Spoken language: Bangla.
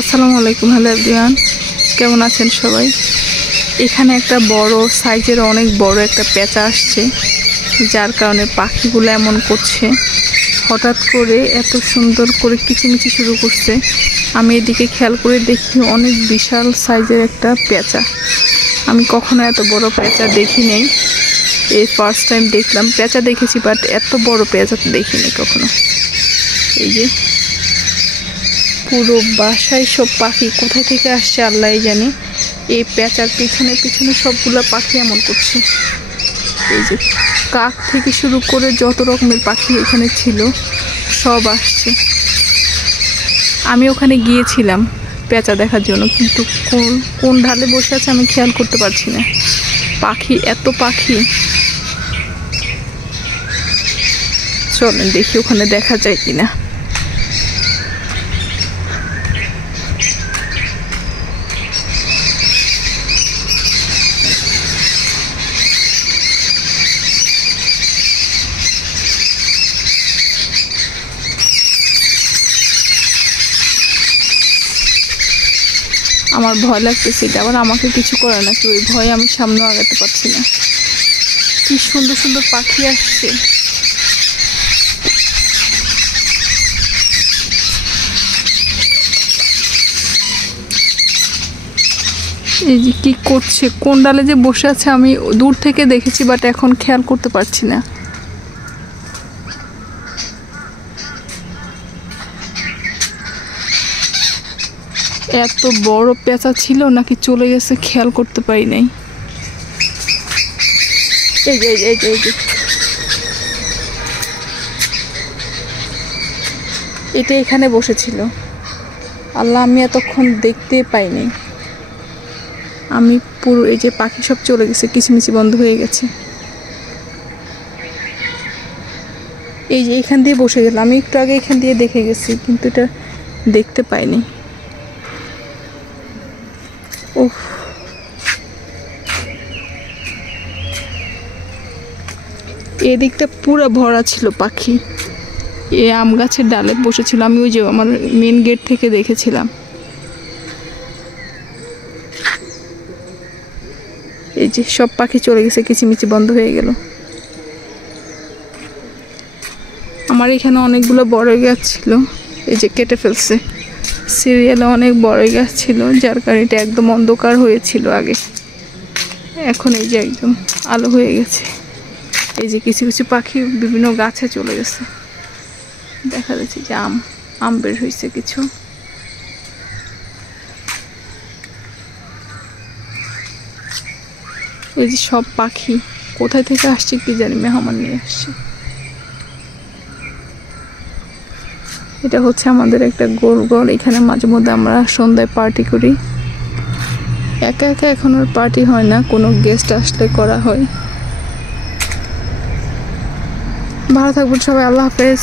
আসসালামু আলাইকুম। হ্যালো এভরিওয়ান, কেমন আছেন সবাই? এখানে একটা বড় সাইজের অনেক বড় একটা পেঁচা আসছে, যার কারণে পাখিগুলো এমন করছে। হঠাৎ করে এত সুন্দর করে কিচিমিচি শুরু করছে। আমি এদিকে খেয়াল করে দেখি অনেক বিশাল সাইজের একটা পেঁচা। আমি কখনো এত বড় পেঁচা দেখি নেই, এই ফার্স্ট টাইম দেখলাম। পেঁচা দেখেছি, বাট এত বড় পেঁচা তো দেখিনি কখনো। এই যে পুরো বাসায় সব পাখি কোথায় থেকে আসছে আল্লাহই জানে। এই পেঁচার পিছনে পিছনে সবগুলো পাখি এমন করছে। এই যে কাক থেকে শুরু করে যত রকমের পাখি এখানে ছিল সব আসছে। আমি ওখানে গিয়েছিলাম পেঁচা দেখার জন্য, কিন্তু কোন ঢালে বসে আছে আমি খেয়াল করতে পারছি না। পাখি, এত পাখি। চলেন দেখি ওখানে দেখা যায় কিনা। আমার ভয় লাগতেছে, এটা আবার আমাকে কিছু করে না, তো ওই ভয়ে আমি সামনেও আগাতে পারছি না। কি সুন্দর সুন্দর পাখি আসছে। এই যে কি করছে, কোন ডালে যে বসে আছে আমি দূর থেকে দেখেছি, বাট এখন খেয়াল করতে পারছি না। এত বড় পেঁচা ছিল নাকি চলে গেছে খেয়াল করতে পারি নাই। এই যে এই যে এই যে এটা এখানে বসেছিল। আল্লাহ, আমি এতক্ষণ দেখতে পাইনি। আমি পুরো, এই যে পাখি সব চলে গেছে, কিচিমিচি বন্ধ হয়ে গেছে। এই যে এখান দিয়ে বসে গেল, আমি একটু আগে এখান দিয়ে দেখে গেছি, কিন্তু এটা দেখতে পাইনি। উফ, এদিকটা পুরো ভরা ছিল পাখি। এই আম গাছের ডালে বসেছিল, আমি ওই যে আমার মেন গেট থেকে দেখেছিলাম। এই যে সব পাখি চলে গেছে, কিচিমিচি বন্ধ হয়ে গেল। আমার এখানে অনেকগুলো বড়ই গাছ ছিল, এই যে কেটে ফেলছে। সিরিয়ালে অনেক বড়ই গাছ ছিল, যার কারণে এটা একদম অন্ধকার হয়েছিল আগে। এখন এই যে একদম আলো হয়ে গেছে। এই যে কিছু কিছু পাখি বিভিন্ন গাছে চলে গেছে। দেখা যাচ্ছে যে আম বের হয়েছে কিছু। এই যে সব পাখি কোথায় থেকে আসছে কি জানি, মেহমান নিয়ে আসছে। এটা হচ্ছে আমাদের একটা গোলঘর। এখানে মাঝে মধ্যে আমরা সন্ধ্যায় পার্টি করি। একা একা এখন আর পার্টি হয় না, কোনো গেস্ট আসলে করা হয়। ভালো থাকবেন সবাই, আল্লাহ হাফেজ।